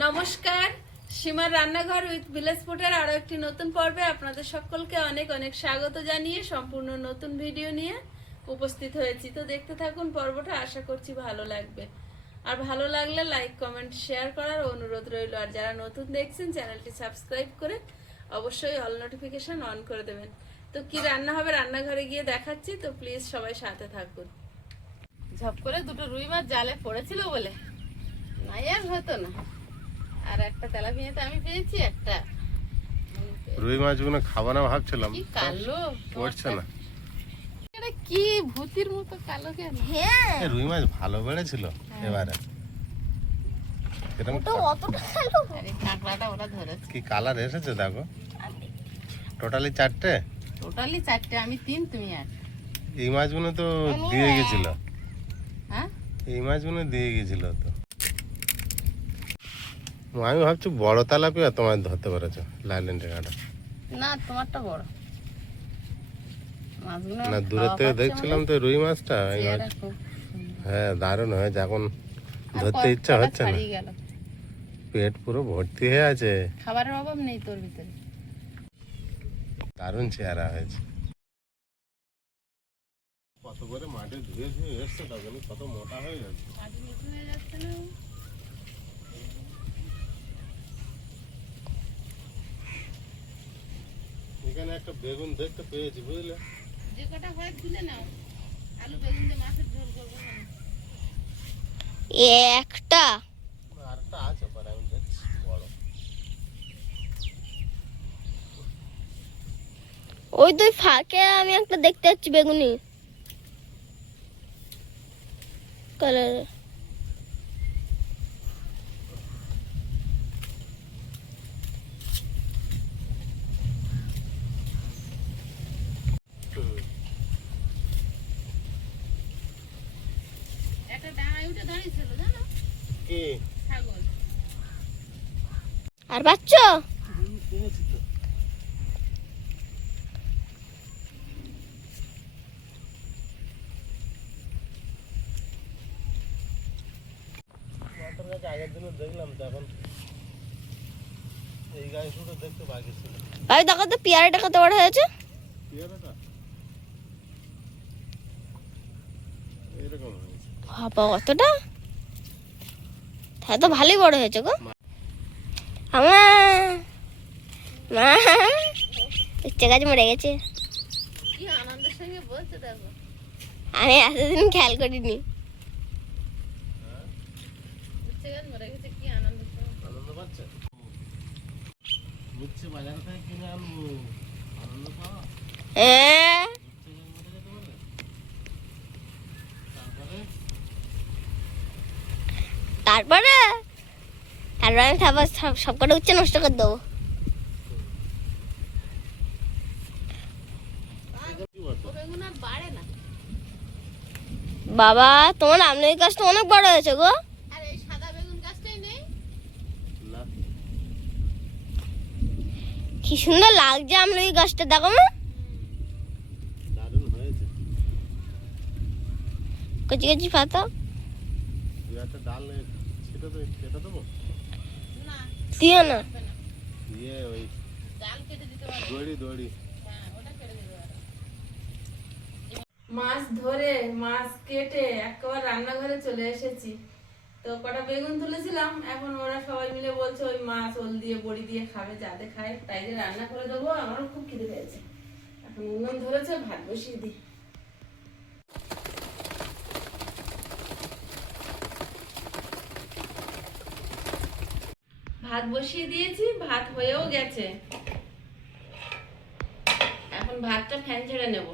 নমস্কার, সীমার রান্নাঘর উইথ ভিলেজ ফুডের আরো একটি নতুন পর্বে আপনাদের সকলকে অনেক অনেক স্বাগত জানিয়ে সম্পূর্ণ নতুন ভিডিও নিয়ে উপস্থিত হয়েছি। তো দেখতে থাকুন পর্বটা, আশা করছি ভালো লাগবে। আর ভালো লাগলে লাইক কমেন্ট শেয়ার করার অনুরোধ রইল। আর যারা নতুন দেখছেন চ্যানেলটি সাবস্ক্রাইব করে অবশ্যই অল নোটিফিকেশন অন করে দেবেন। তো কি রান্না হবে রান্নাঘরে গিয়ে দেখাচ্ছি, তো প্লিজ সবাই সাথে থাকুন। ঝপ করে দুটো রুই মাছ জালে পড়েছিল বলে নাই আর হতো না। আর একটা তেলাপিয়াতে আমি পেয়েছি একটা। রুই মাছগুলো খাবো না ভাবছিলাম, কি কালো পড়ছে না। এটা কি ভূতির মতো কালো কেন? এই রুই মাছ ভালো বেড়েছিল এবারে। ওটা অতটা কালো? আরে কাঁকড়াটা ওরা ধরেছে। কি কালার এসেছে দেখো। টোটালি 4টে। টোটালি 4টে, আমি 3 তুমি 8। এই মাছগুলো তো দিয়ে গেছিল। হ্যাঁ এই মাছগুলো দিয়ে গেছিল তো। আমি ভাবছি বড় তেলাপিয়া তোমার ধরতে পেরেছো লাইলেন টাকাটা। না, তোমারটা বড় মাছগুলো না, দূরের থেকে দেখছিলাম তো রুই মাছটা। চেহারা খুব হ্যাঁ, দারুণ হয়েছে। এখন আর ধরতে ইচ্ছা হচ্ছে না, ছাড়িয়ে গেল। পেট পুরো ভর্তি হয়ে আছে। খাবারের অভাব নেই তোর ভিতরে। দারুণ চেহারা হয়েছে। কত করে মাঠে ধুয়ে ধুয়ে এসছে, তখন কত মোটা হয়ে যাচ্ছে। মাটি নিচু হয়ে যাচ্ছে না? এখানে একটা বেগুন দেখতে পেয়েছি, বুঝলে? যে কটা হয় তুলে নাও। আলু বেগুন দিয়ে মাছের ঝোল করবো না। একটা আরেকটা আছে পরে আমি দেখছি বড়। ওই দুই ফাঁকে আমি একটা দেখতে পাচ্ছি বেগুনি কালার। একটা ডাঙায় উঠে দাঁড়িয়েছিল জানো, কি ছাগল। আর পাচ্ছ? কিনেছি তো। মাথার কাছে আগের দিনে দেখলাম তো, এখন এই গায়ে শুধু দেখতে বাকি ছিল। ভাই দেখো তো পেয়ারাটা কত বড় হয়েছে। পেয়ারাটা এরকম হয়েছে। বাবা কতটা, তাই তো ভালোই বড় হয়েছে গো। আমার মা উচ্চে গাছ মরে গেছে। কি আনন্দের সঙ্গে বলছে দেখো। আমি এতদিন খেয়াল করিনি। উচ্ছে গাছ মরে গেছে, কি আনন্দের সঙ্গে। আনন্দ পাচ্ছে, বুঝছে বাজার থেকে কিনে আনবো, আনন্দ পাওয়া। হ্যাঁ, তারপরে তারপরে আমি খাবার সবকটা উচ্ছে নষ্ট করে দেবো। ও বেগুন আর বাড়ে না। বাবা তোমার আমলকি গাছটা অনেক বড় হয়েছে গো। আর এই সাদা বেগুন গাছটাই নেই। না, কি সুন্দর লাগছে আমলকি গাছটা, দেখো না দারুণ হয়েছে। কচি কচি পাতা। দু একটা ডাল ছিটা তো কেটে দেবো। না, দিও না। হবে না। দিয়ে ওই ডাল কেটে দিতে পারো। দড়ি দড়ি হ্যাঁ, ওটা কেটে দিতে পারো। মাছ ধরে মাছ কেটে একেবারে রান্নাঘরে চলে এসেছি। তো কটা বেগুন তুলেছিলাম, এখন ওরা সবাই মিলে বলছে ওই মাছ ওল দিয়ে বড়ি দিয়ে খাবে, যাতে খায় তাই যে রান্না করে দেবো। আমারও খুব খিদে পেয়েছে। এখন উনুন ধরেছে, ভাত বসিয়ে দিই। ভাত বসিয়ে দিয়েছি, ভাত হয়েও গেছে। এখন ভাতটা ফ্যান ছেড়ে নেব।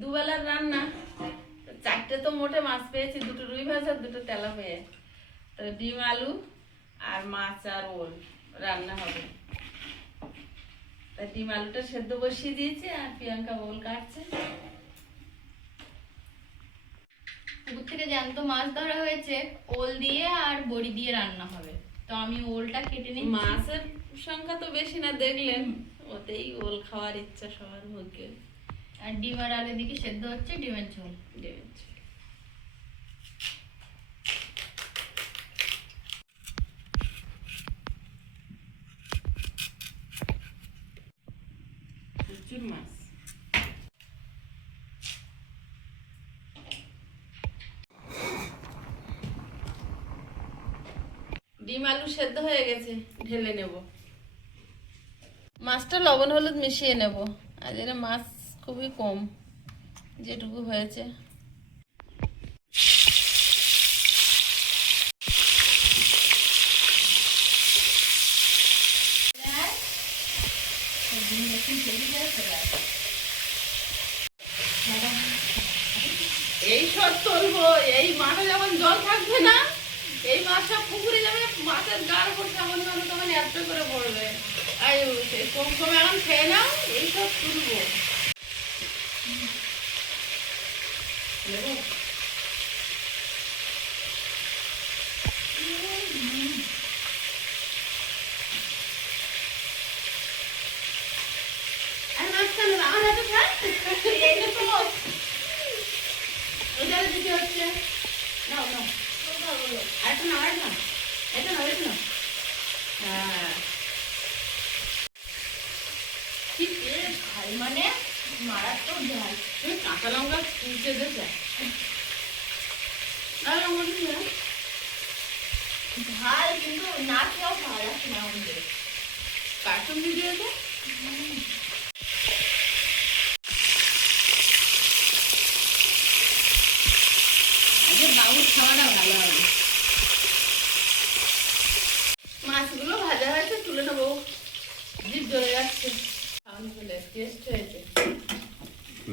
দুবেলার রান্না, 4টে তো মোটে মাছ পেয়েছি, 2টো রুই মাছ আর 2টো তেলাপিয়া। তো ডিম আলু আর মাছ আর ওল রান্না হবে। তাই ডিম আলুটা সেদ্ধ বসিয়ে দিয়েছি, আর প্রিয়াঙ্কা ওল কাটছে। পুকুর থেকে জ্যান্ত মাছ ধরা হয়েছে, ওল দিয়ে আর বড়ি দিয়ে রান্না হবে। তো আমি ওলটা কেটে নিই। মাছের সংখ্যা তো বেশি না দেখলেন, ওতেই ওল খাওয়ার ইচ্ছা সবার মুখে। আর ডিম আর আলু দিকে সেদ্ধ হচ্ছে, ডিমের ঝোল। ডিমের ঝোল প্রচুর মাছ। ডিম আলু সেদ্ধ হয়ে গেছে, ঢেলে নেব। মাছটা লবণ হলুদ মিশিয়ে নেব। আর এর মাছ খুবই কম, যেটুকু হয়েছে। এই সব তুলবো, এই মাঠে যখন জল থাকবে না, এই মাছটা পুকুরে যাবে, মাছের গার উপর সামনে তখন একটা করে পড়বে। আর কম কম এখন খেয়ে নাও, এই সব তুলবো। নেবো? আর মাঝখানে আমার হাতে থাক। এই তো ওইটারে দিতে হচ্ছে। নাও নাও, আরেকটা নাও, আরেকটা নাও, এটা নাও, এটা নাও। হ্যাঁ, কি টেস্ট খাই, মানে মারাত্মক ঝাল। তুমি কাঁচা লঙ্কা কুচে দিয়েছ? আর লঙ্কা দিচ্ছি না, ঝাল কিন্তু না খেয়েও খাওয়া যাচ্ছে না আমাদের। কার্টুন ভিডিওতে। আগে বাবুর খাওয়াটা ভালো হবে। মাছগুলো ভাজা হয়েছে, তুলে নেবো। জিভ জ্বলে যাচ্ছে, টেস্ট হয়েছে।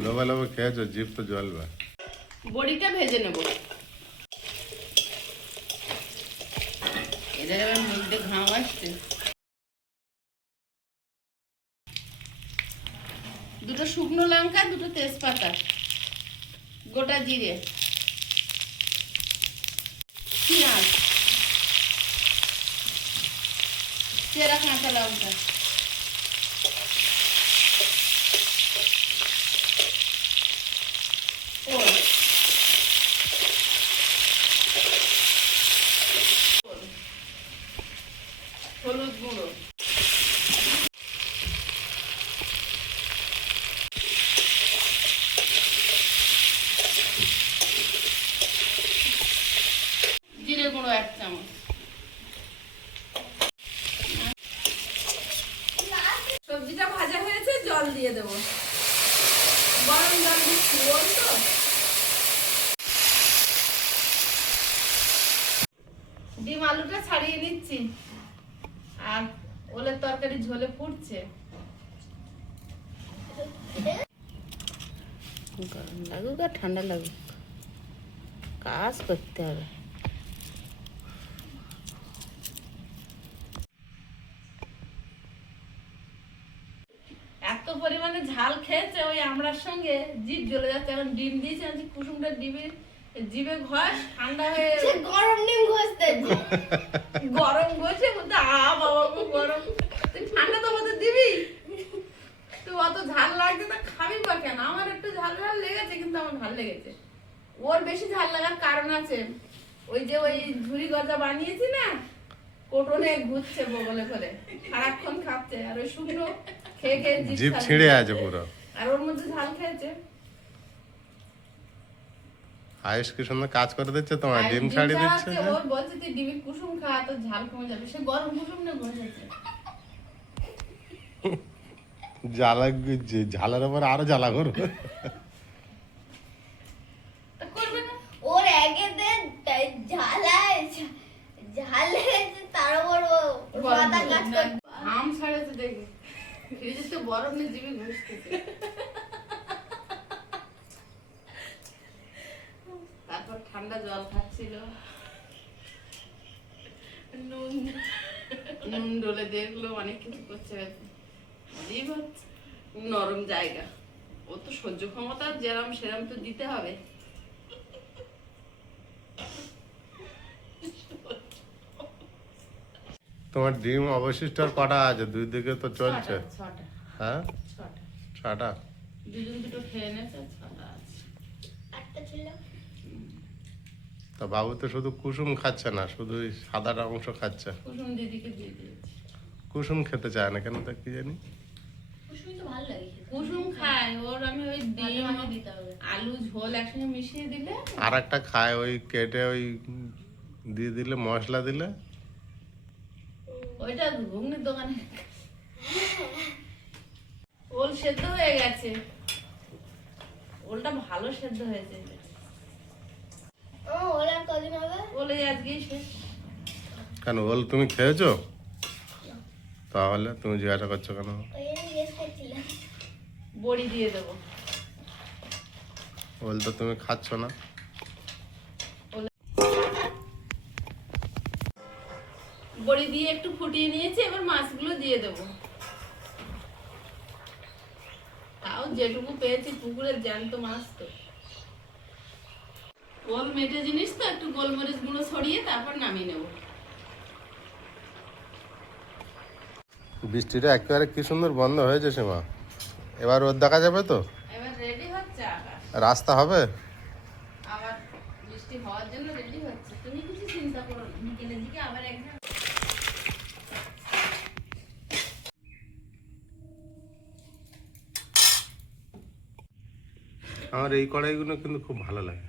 লোভে লোভে খেয়েছো, জিভ তো জ্বলবে। বড়িটা ভেজে নেব। এদের এবার মধ্যে ঘাম আসছে। দুটো শুকনো লঙ্কা, দুটো তেজপাতা, গোটা জিরে, পেঁয়াজ, চেরা কাঁচা লঙ্কা, হলুদ গুঁড়ো, জিরে গুঁড়ো 1 চামচ। সবজিটা ভাজা হয়েছে, জল দিয়ে দেব। গরম জল দিচ্ছি, ওর তো। ডিম আলুটা ছাড়িয়ে নিচ্ছি, আর ওলের তরকারি ঝোলে ফুটছে। গরম লাগুক আর ঠান্ডা লাগুক, কাজ করতে হবে। এত পরিমাণে ঝাল খেয়েছে, ওই আমড়ার সঙ্গে জিভ জ্বলে যাচ্ছে। এখন ডিম দিয়েছে, আজকে কুসুমটা ডিমের জিভে ঘষ, ঠান্ডা হয়ে গরম ডিম ঘষতে গরম ঘষে বলতে বাবা খুব গরম। তুই ঠান্ডা তো মতো দিবি, তুই অত ঝাল লাগছে তা খাবি বা কেন? আমার একটু ঝাল ঝাল লেগেছে, কিন্তু আমার ভালো লেগেছে। ওর বেশি ঝাল লাগার কারণ আছে, ওই যে ওই ঝুরি গজা বানিয়েছি না, কোটনে ঘুরছে বগলে করে, সারাক্ষণ খাচ্ছে। আর ওই শুকনো খেয়ে খেয়ে জিভ ছিঁড়ে আছে পুরো। আর ওর মধ্যে ঝাল খেয়েছে। আয়ুষ কি সুন্দর কাজ করে দিচ্ছে, তোমার আর ডিম ছাড়িয়ে দিচ্ছে। ছাড়াচ্ছে, ওর বলছে তুই ডিমের কুসুম খা, তোর ঝাল কমে যাবে। সে গরম কুসুম না ঘষেছে। জ্বালা, ঝালের উপর আরো জ্বালা করবে। তা করবে না। ওর একেতে ঝালায় ঝালে তার উপর মাথা কাজ করে। আম ছাড়েছে দেখি, ফ্রিজে তো বরফ নিয়ে জিভে ঘুষতেছে। তারপর ঠান্ডা জল খাচ্ছিল, নুন নুন ডলে দেখলো, অনেক কিছু করছে। জিভ হচ্ছে নরম জায়গা, ও তো সহ্য ক্ষমতা যেরম সেরম তো দিতে হবে। তোমার ডিম অবশিষ্ট আর কটা আছে? দুই দিকে তো চলছে। ছটা। হ্যাঁ, ছটা। 6টা। দুজন দুটো খেয়ে নেছে, ছটা আছে। একটা ছিল। তা বাবু তো শুধু কুসুম খাচ্ছে না, শুধু ওই সাদাটা অংশ খাচ্ছে। কুসুম দিদিকে দিয়ে দিয়েছি। কুসুম খেতে চায় না কেন তা কি জানি। কুসুমি তো ভালো লাগে খেতে। কুসুম খায়, ওর আমি ওই ডিম আলু ঝোল একসঙ্গে মিশিয়ে দিলে আর একটা খায় ওই কেটে ওই দিয়ে দিলে মশলা দিলে। ওইটা ঘুগনির দোকানে। ওল সেদ্ধ হয়ে গেছে, ওলটা ভালো সেদ্ধ হয়েছে। ওরা কদিন হবে? ওলে আজকেই শেষ। কেন ওল তুমি খেয়েছো? তাহলে তুমি জিজ্ঞাসা করছো কেন? ওই জন্য জিজ্ঞেস করছিলাম। বড়ি দিয়ে দেবো। ওল তো তুমি খাচ্ছ না। বড়ি দিয়ে একটু ফুটিয়ে নিয়েছি, এবার মাছগুলো দিয়ে দেবো। তাও যেটুকু পেয়েছি পুকুরের জ্যান্ত মাছ তো। ওল মেটে জিনিস তো, একটু গোলমরিচ গুঁড়ো ছড়িয়ে তারপর নামিয়ে নেবো। বৃষ্টিটা একেবারে কি সুন্দর বন্ধ হয়েছে সীমা। এবার রোদ দেখা যাবে তো? এবার রেডি হচ্ছে আকাশ, রাস্তা হবে? আবার বৃষ্টি হওয়ার জন্য রেডি হচ্ছে। তুমি কিছু চিন্তা করো না, বিকেলের দিকে আবার একদম। আমার এই কড়াইগুলো কিন্তু খুব ভালো লাগে।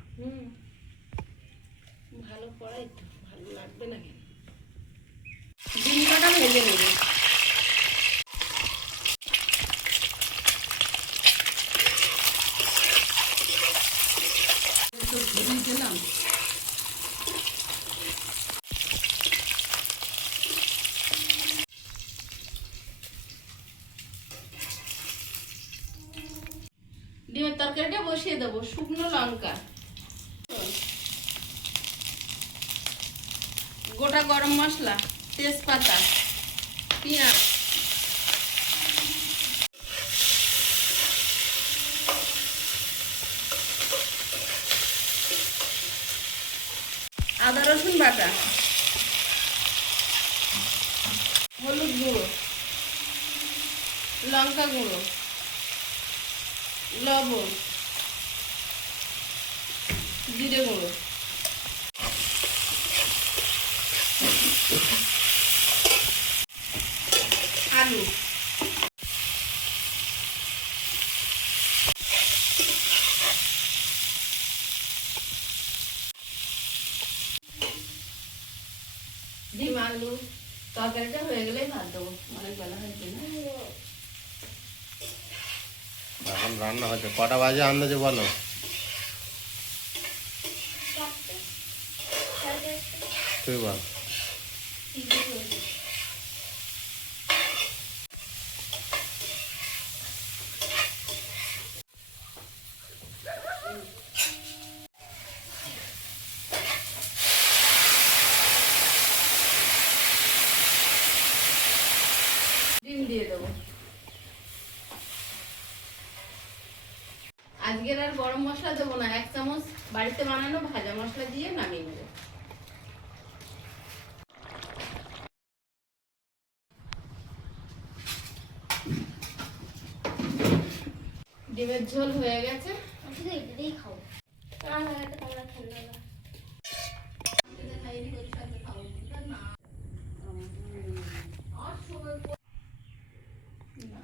ভালো কড়াই তো, ভালো লাগবে না কেন? ডিম কটা ভেজে নেবে। একটু ঘুরিয়ে দিলাম। ডিমের তরকারিটা বসিয়ে দেবো। শুকনো লঙ্কা, গোটা গরম মশলা, তেজপাতা, পেঁয়াজ, আদা রসুন বাটা, হলুদ গুঁড়ো, লঙ্কা গুঁড়ো, লবণ, জিরে গুঁড়ো, আলু, ডিম আলু তরকারিটা হয়ে গেলেই ভাত দেবো, অনেক বেলা হয়েছে না। এখন রান্না হচ্ছে কটা বাজে আন্দাজে বলো? তুই বল। ডিম দিয়ে দেবো। আজকের আর গরম মশলা দেবো না, 1 চামচ বাড়িতে বানানো ভাজা মশলা দিয়ে নামিয়ে নেবো। ডিমের ঝোল হয়ে গেছে। শুধু এটাই খাও। আমার একটা তোমরা ঠান্ডা না।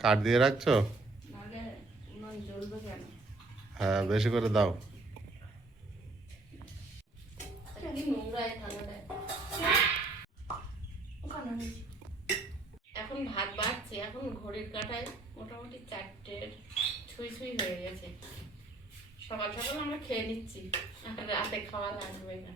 কাঠ দিয়ে রাখছো? নাহলে উনুন জ্বলবে কেন? হ্যাঁ বেশি করে দাও। কি নোংরায় থালাটায়। এখন ভাত বাড়ছে, এখন ঘড়ির কাঁটায় মোটামুটি 4টের ছুঁই ছুঁই হয়ে গেছে। সকাল সকাল আমরা খেয়ে নিচ্ছি, আর রাতে খাওয়া লাগবে না।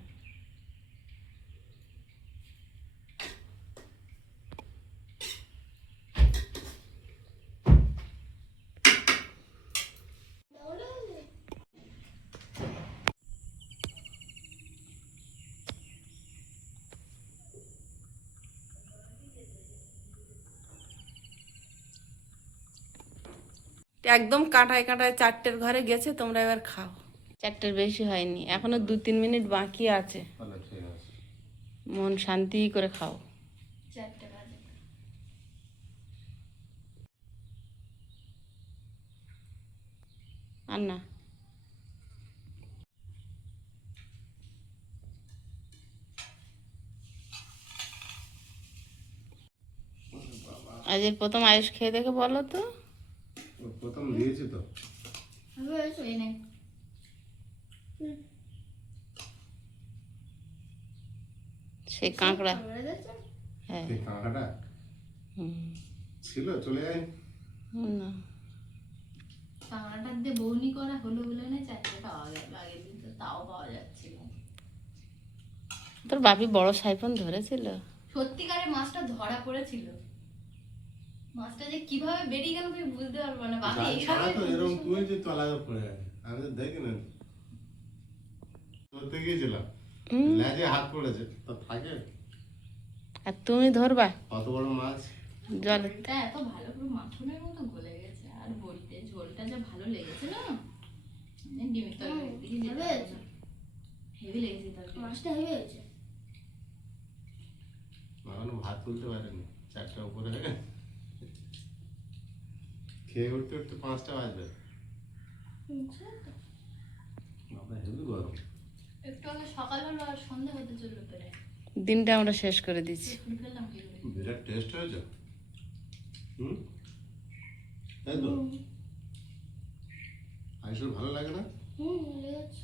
একদম কাঁটায় কাঁটায় 4টের ঘরে গেছে, তোমরা এবার খাও। 4টের বেশি হয়নি, এখনো 2-3 মিনিট বাকি আছে। মন শান্তি করে খাও। 4টা বাজে। আর না, আজ প্রথম আয়ুষ খেয়ে দেখে বলো তো। প্রথম দিয়েছি তো। সেই কাঁকড়া হ্যাঁ এই কাঁকড়াটা হুম ছিল, চলে যায়। না কাঁকড়াটা দিয়ে বৌনি করা হলো বলে না চারটে পাওয়া গেল, আগের দিন তো তাও পাওয়া যাচ্ছিল। তোর বাপি বড় সাইফোন ধরেছিল। সত্যিকারে মাছটা ধরা পড়েছিল, মাছটা যে কিভাবে বেরিয়ে গেল তুমি বুঝতে পারবে না। বাকি ছাড়া তো এরকম তুই যে তলায় পড়ে গেছে, আমি তো দেখি না। ধরতে গিয়েছিলাম, লেজে হাত পড়েছে, তো থাকে। আর তুমি ধরবা কত বড় মাছ! জলে ঝোলটা এত ভালো করে মাখনের মতো গলে গেছে, আর বড়িতে ঝোলটা যা ভালো লেগেছে না, মানে ডিমের তরকারি দিকে যেতে হেভি লেগেছে তরকারি। মাছটা হেভি হয়েছে। এখনো ভাত তুলতে পারেনি, 4টা উপরে হয়ে গেছে। খেয়ে উঠতে উঠতে 5টা বাজবে। বাবা হেভি গরম। একটু আগে সকাল হলো আর সন্ধ্যা হতে চললো প্রায়। দিনটা আমরা শেষ করে দিচ্ছি। ফুল ফেললাম কি করে? বিরাট টেস্ট হয়েছে। তাই তো? আইসুর ভালো লাগে না? লেগেছে।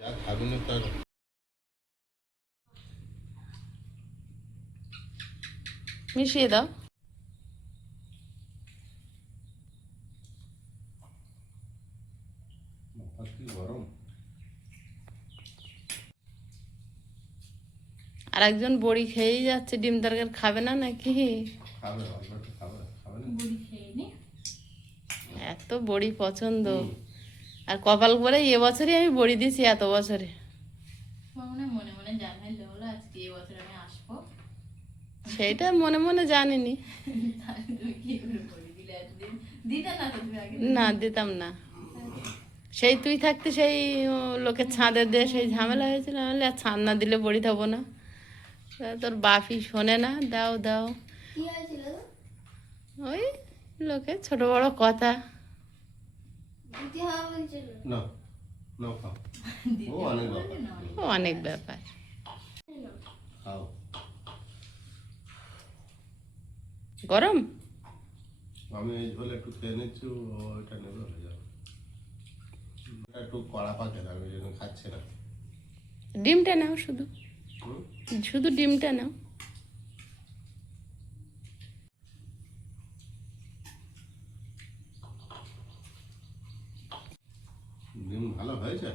যা খাবি না তার মিশিয়ে দাও। ভাত কি গরম। আর একজন বড়ি খেয়েই যাচ্ছে, ডিম তরকারি খাবে না নাকি? খাবে, অল্প একটু খাবে, খাবে না? বড়ি খেয়ে নি। এত বড়ি পছন্দ। আর কপাল করে এবছরই আমি বড়ি দিয়েছি, এত বছরে। তোমার মনে মনে জানাইলে হলো আজকে এবছর আমি আসবো, সেইটা মনে মনে জানিনি। তাহলে তুমি কি করে বড়ি দিলে এতদিন? দিতে না তো তুমি আগে? না দিতাম না। সেই তুই থাকতে সেই লোকের ছাদে দিয়ে সেই ঝামেলা হয়েছিল, নাহলে আর ছাদ না দিলে বড়ি খাবো না। তা তোর বাপি শোনে না, দাও দাও। কি হয়েছিল? ওই লোকের ছোট বড় কথা। দিতে হবে বলছিল। না, না খাও। ও অনেক ব্যাপার। ও অনেক ব্যাপার। খাও। গরম আমি এই ঝোল একটু খেয়ে নিচ্ছি, ওইটা নেবে হয়ে যাবে। এটা একটু কড়া পাকে, আমি ওই জন্য খাচ্ছি না। ডিমটা নাও, শুধু হুম? শুধু ডিমটা নাও। ডিম ভালো হয়েছে।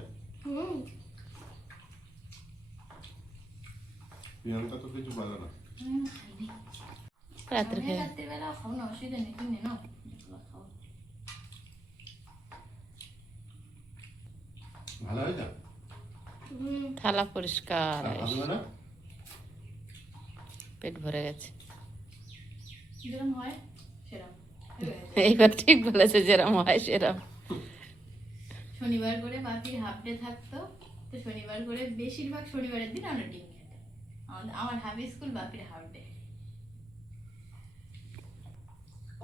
প্রিয়াঙ্কা তো কিছু বলে না। খাইনি। রাত্রে আমি খেয়ে রাত্রিবেলা খাও না, অসুবিধা নেই, তুমি নাও খাও। ভালো হয়েছে? থালা পরিষ্কার, ভালো না? পেট ভরে গেছে। যেরকম হয় সেরকম। এইবার ঠিক বলেছে, যেরম হয় সেরম। শনিবার করে বাপির হাফ ডে থাকতো, তো শনিবার করে বেশিরভাগ শনিবারের দিন আমরা ডিম খেতাম। আমার হাফ স্কুল, বাপির হাফ ডে।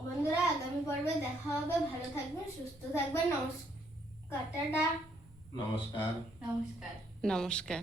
বন্ধুরা, আগামী পর্বে দেখা হবে। ভালো থাকবেন, সুস্থ থাকবেন। নমস্কার, টাটা। নমস্কার। নমস্কার। নমস্কার।